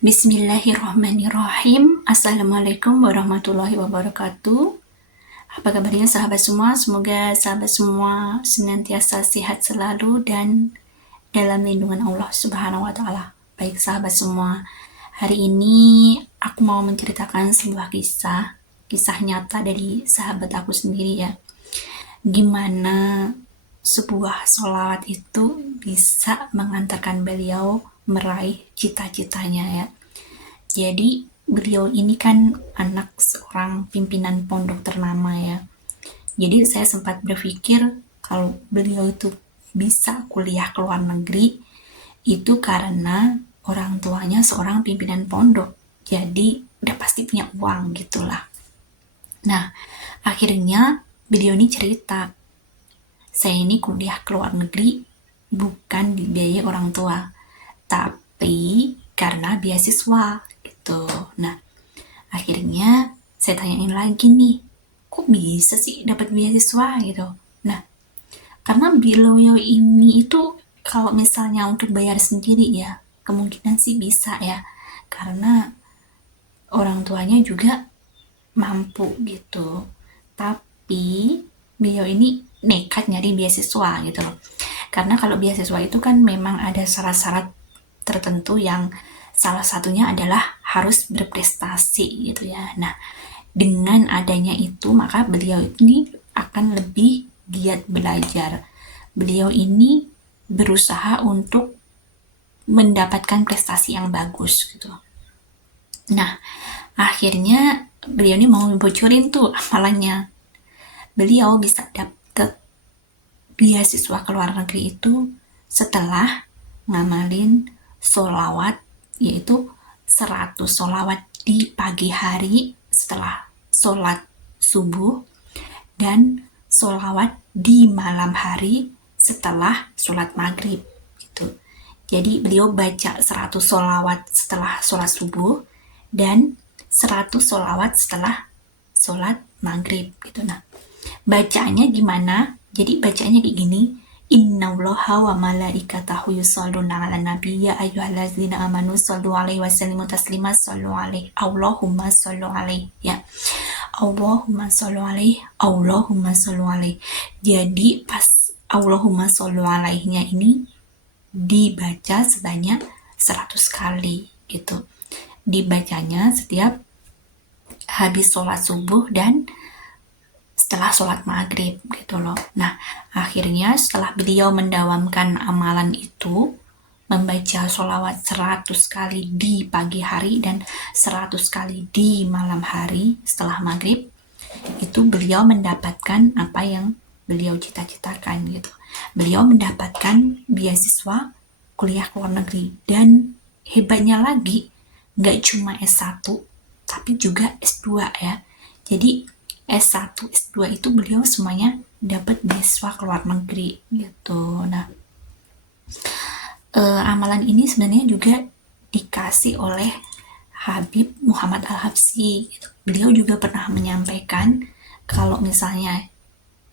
Bismillahirrahmanirrahim. Assalamualaikum warahmatullahi wabarakatuh. Apa kabarnya sahabat semua? Semoga sahabat semua senantiasa sehat selalu dan dalam lindungan Allah Subhanahu wa taala. Baik sahabat semua, hari ini aku mau menceritakan sebuah kisah nyata dari sahabat aku sendiri ya. Gimana sebuah sholawat itu bisa mengantarkan beliau meraih cita-citanya ya. Jadi beliau ini kan anak seorang pimpinan pondok ternama ya. Jadi saya sempat berpikir kalau beliau itu bisa kuliah ke luar negeri itu karena orang tuanya seorang pimpinan pondok. Jadi udah pasti punya uang gitulah. Nah, akhirnya beliau ini cerita, saya ini kuliah ke luar negeri bukan dibiayai orang tua, tapi karena beasiswa gitu. Nah, akhirnya saya tanyain lagi nih, kok bisa sih dapat beasiswa gitu. Nah, karena beliau ini itu kalau misalnya untuk bayar sendiri ya, kemungkinan sih bisa ya. Karena orang tuanya juga mampu gitu. Tapi beliau ini nekat nyari beasiswa gitu loh. Karena kalau beasiswa itu kan memang ada syarat-syarat tertentu yang salah satunya adalah harus berprestasi gitu ya. Nah, dengan adanya itu maka beliau ini akan lebih giat belajar. Beliau ini berusaha untuk mendapatkan prestasi yang bagus gitu. Nah, akhirnya beliau ini mau bocorin tuh amalannya. Beliau bisa dapet beasiswa ke luar negeri itu setelah ngamalin sholawat, yaitu 100 sholawat di pagi hari setelah sholat subuh dan sholawat di malam hari setelah sholat maghrib gitu. Jadi beliau baca 100 sholawat setelah sholat subuh dan 100 sholawat setelah sholat maghrib gitu. Nah, bacanya gimana? Jadi bacanya kayak gini, Innallaha wa malaikatahu yusholluna 'alan nabi ya ayyuhallazina amanu shollu 'alaihi wa sallimu taslima shollu 'alaihi Allahumma shollu 'alaihi ya. Allahumma shollu 'alaihi Allahumma shollu 'alaihi. Jadi pas Allahumma shollu 'alaihi-nya ini dibaca sebanyak 100 kali gitu. Dibacanya setiap habis sholat subuh dan setelah sholat maghrib gitu loh. Nah, akhirnya setelah beliau mendawamkan amalan itu, membaca sholawat 100 kali di pagi hari dan 100 kali di malam hari setelah maghrib, itu beliau mendapatkan apa yang beliau cita-citakan gitu. Beliau mendapatkan beasiswa kuliah ke luar negeri, dan hebatnya lagi nggak cuma S1 tapi juga S2 ya. Jadi S1, S2 itu beliau semuanya dapat beasiswa ke luar negeri gitu. Nah, amalan ini sebenarnya juga dikasih oleh Habib Muhammad Al-Habsyi gitu. Beliau juga pernah menyampaikan kalau misalnya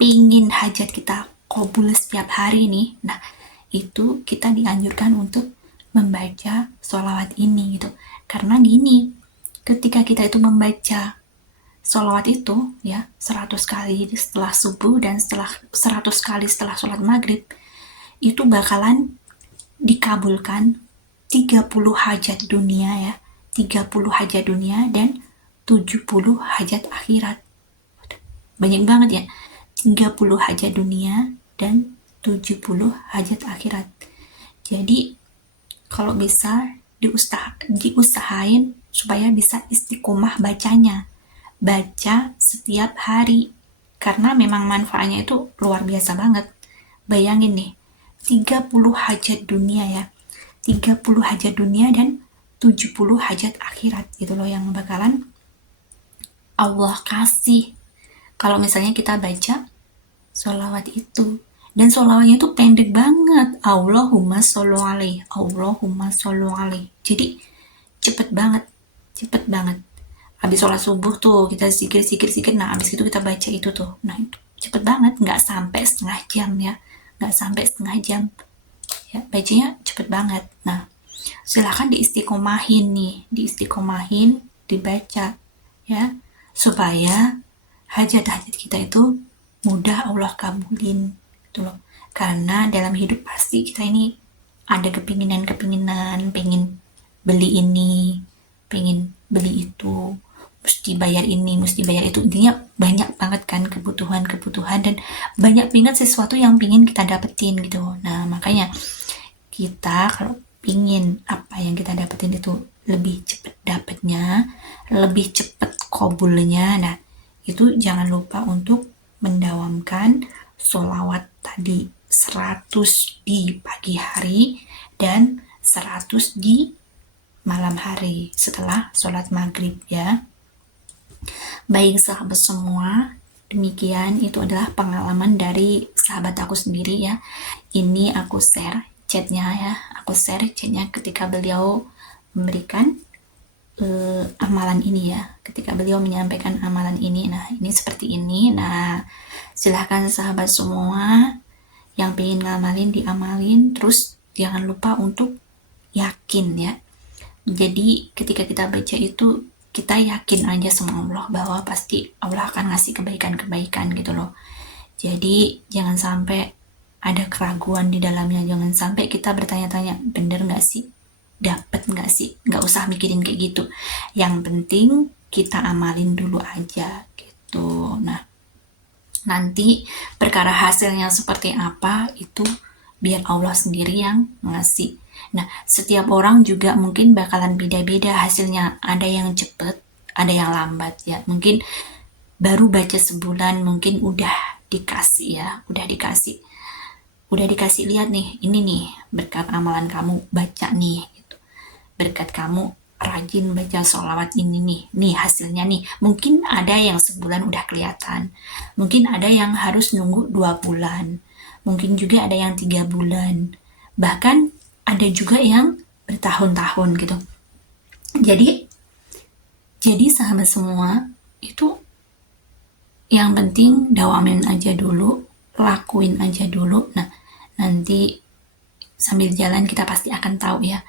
pingin hajat kita kabul setiap hari nih, nah itu kita dianjurkan untuk membaca sholawat ini gitu. Karena gini, ketika kita itu membaca sholawat itu ya 100 kali setelah subuh dan setelah 100 kali setelah sholat maghrib, itu bakalan dikabulkan 30 hajat dunia ya, 30 hajat dunia dan 70 hajat akhirat. Banyak banget ya, 30 hajat dunia dan 70 hajat akhirat. Jadi kalau bisa diusahain supaya bisa istiqomah bacanya, baca setiap hari, karena memang manfaatnya itu luar biasa banget. Bayangin nih, 30 hajat dunia ya, 30 hajat dunia dan 70 hajat akhirat gitu loh yang bakalan Allah kasih kalau misalnya kita baca sholawat itu. Dan sholawatnya itu pendek banget, Allahumma shollu alaihi Allahumma shollu alaihi. Jadi cepet banget habis sholat subuh tuh kita zikir, nah habis itu kita baca itu tuh, nah itu cepet banget, nggak sampai setengah jam ya, nggak sampai setengah jam ya, bacanya cepet banget. Nah, Silahkan diistiqomahin, dibaca, ya, supaya hajat-hajat kita itu mudah Allah kabulin, gitu loh. Karena dalam hidup pasti kita ini ada kepinginan-kepinginan, pengen beli ini, pengen beli itu, mesti bayar ini, mesti bayar itu. Intinya banyak banget kan kebutuhan-kebutuhan dan banyak banget sesuatu yang pengen kita dapetin gitu. Nah, makanya kita kalau pingin apa yang kita dapetin itu lebih cepat dapetnya, lebih cepat kabulnya, nah itu jangan lupa untuk mendawamkan sholawat tadi 100 di pagi hari dan 100 di malam hari setelah sholat maghrib ya. Baik sahabat semua, demikian itu adalah pengalaman dari sahabat aku sendiri ya. Ini aku share chatnya ketika beliau memberikan amalan ini ya, ketika beliau menyampaikan amalan ini. Nah, ini seperti ini. Nah, silahkan sahabat semua yang pengen ngamalin diamalin, terus jangan lupa untuk yakin ya. Jadi ketika kita baca itu kita yakin aja sama Allah bahwa pasti Allah akan ngasih kebaikan-kebaikan gitu loh. Jadi jangan sampai ada keraguan di dalamnya, jangan sampai kita bertanya-tanya bener nggak sih, dapat nggak sih, nggak usah mikirin kayak gitu. Yang penting kita amalin dulu aja gitu. Nah, nanti perkara hasilnya seperti apa itu biar Allah sendiri yang ngasih. Nah, setiap orang juga mungkin bakalan beda-beda hasilnya. Ada yang cepet, ada yang lambat ya. Mungkin baru baca sebulan mungkin udah dikasih ya, udah dikasih lihat nih, ini nih berkat amalan kamu baca nih gitu. Berkat kamu rajin baca sholawat ini nih hasilnya nih. Mungkin ada yang sebulan udah kelihatan, mungkin ada yang harus nunggu 2 bulan, mungkin juga ada yang 3 bulan, bahkan ada juga yang bertahun-tahun gitu. Jadi sahabat semua, itu yang penting dawamin aja dulu, lakuin aja dulu. Nah, nanti sambil jalan kita pasti akan tahu ya,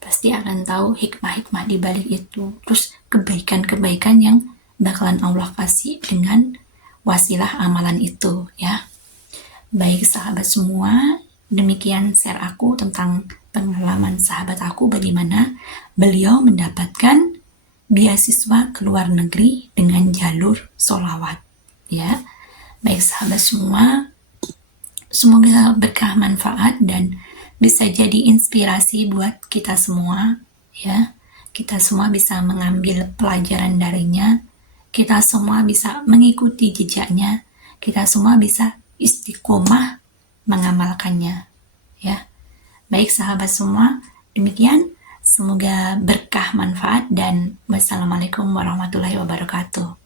pasti akan tahu hikmah-hikmah di balik itu, terus kebaikan-kebaikan yang bakalan Allah kasih dengan wasilah amalan itu ya. Baik sahabat semua, demikian share aku tentang pengalaman sahabat aku bagaimana beliau mendapatkan beasiswa ke luar negeri dengan jalur sholawat ya. Baik sahabat semua, semoga berkah manfaat dan bisa jadi inspirasi buat kita semua ya. Kita semua bisa mengambil pelajaran darinya, kita semua bisa mengikuti jejaknya, kita semua bisa istiqomah mengamalkannya ya. Baik sahabat semua, demikian semoga berkah manfaat dan wassalamualaikum warahmatullahi wabarakatuh.